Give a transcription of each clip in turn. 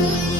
Thank you.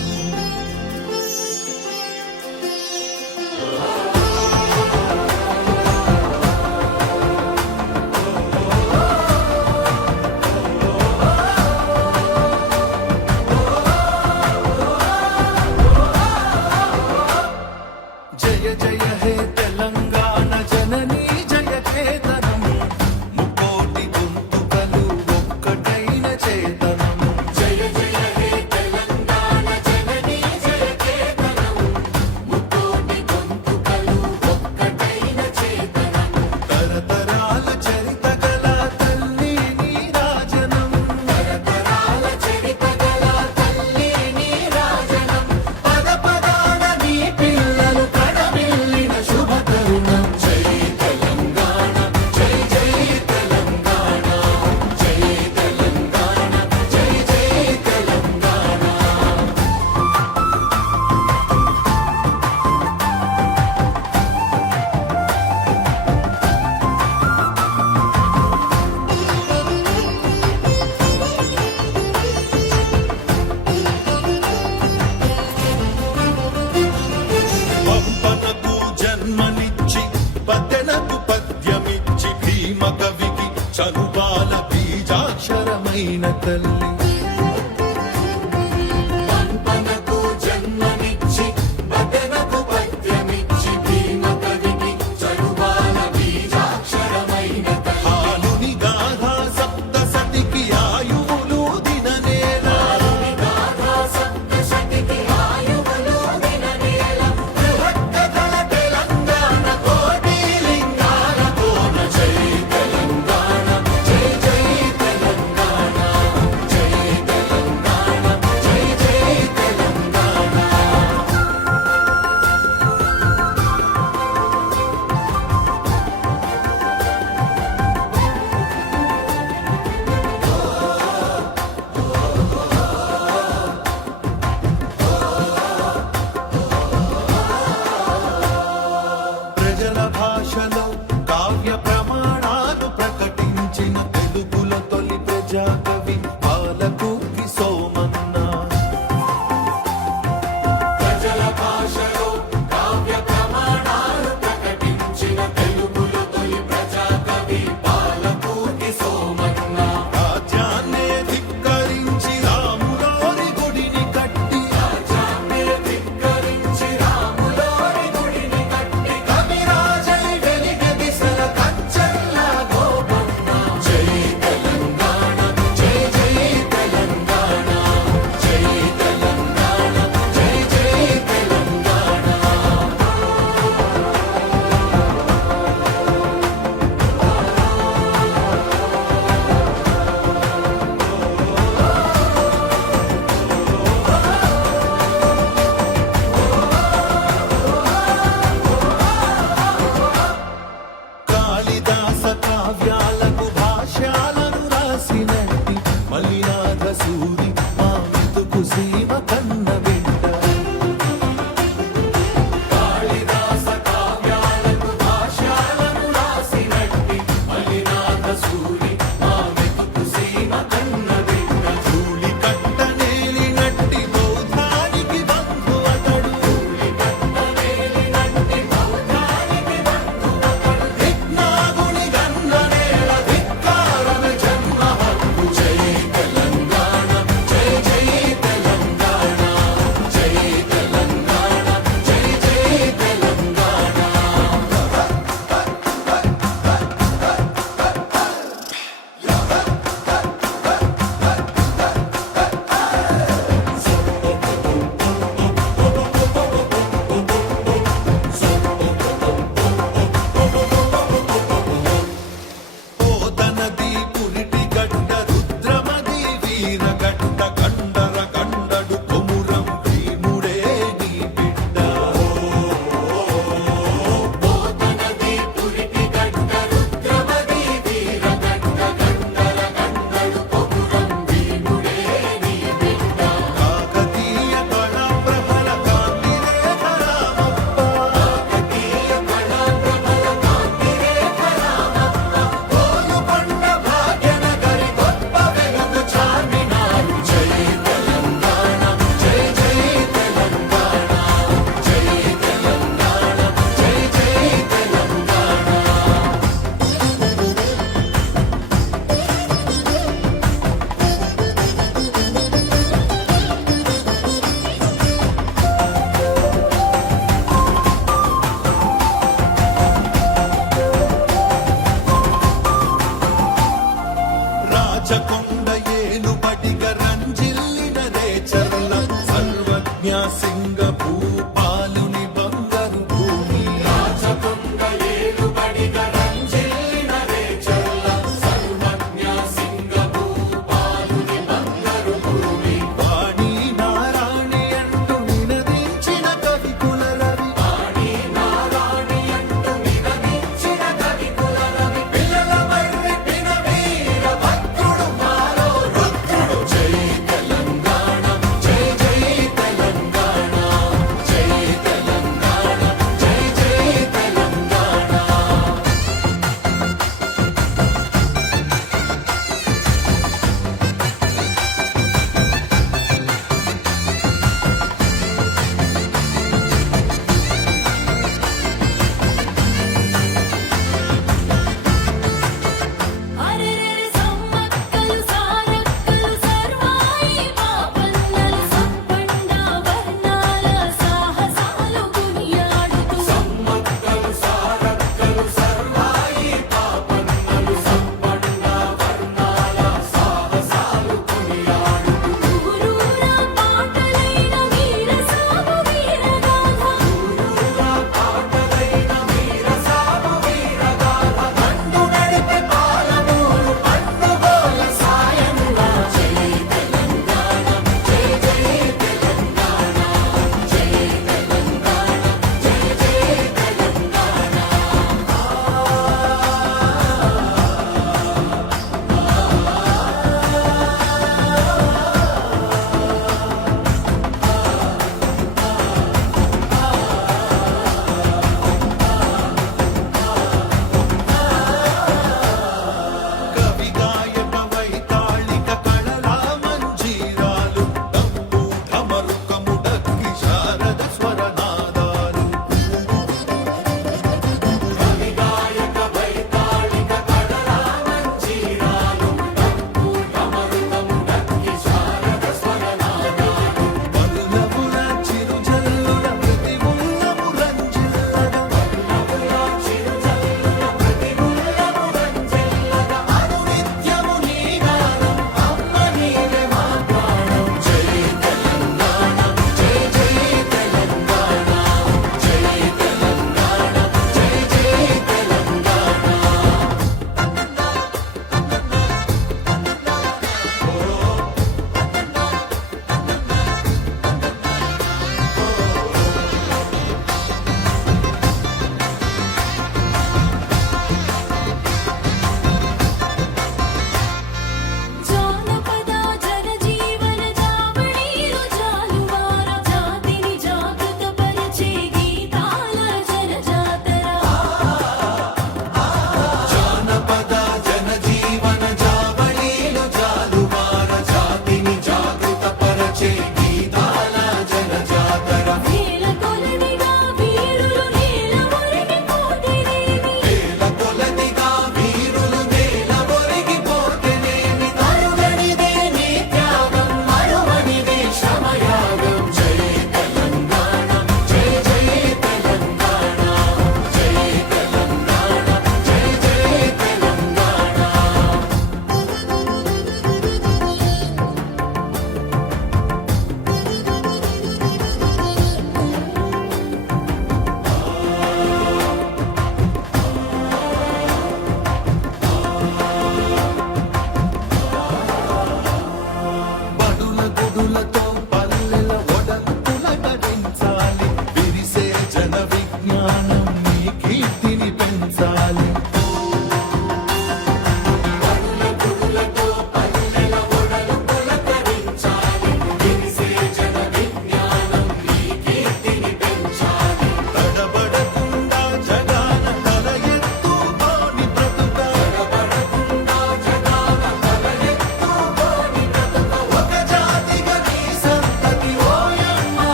watching the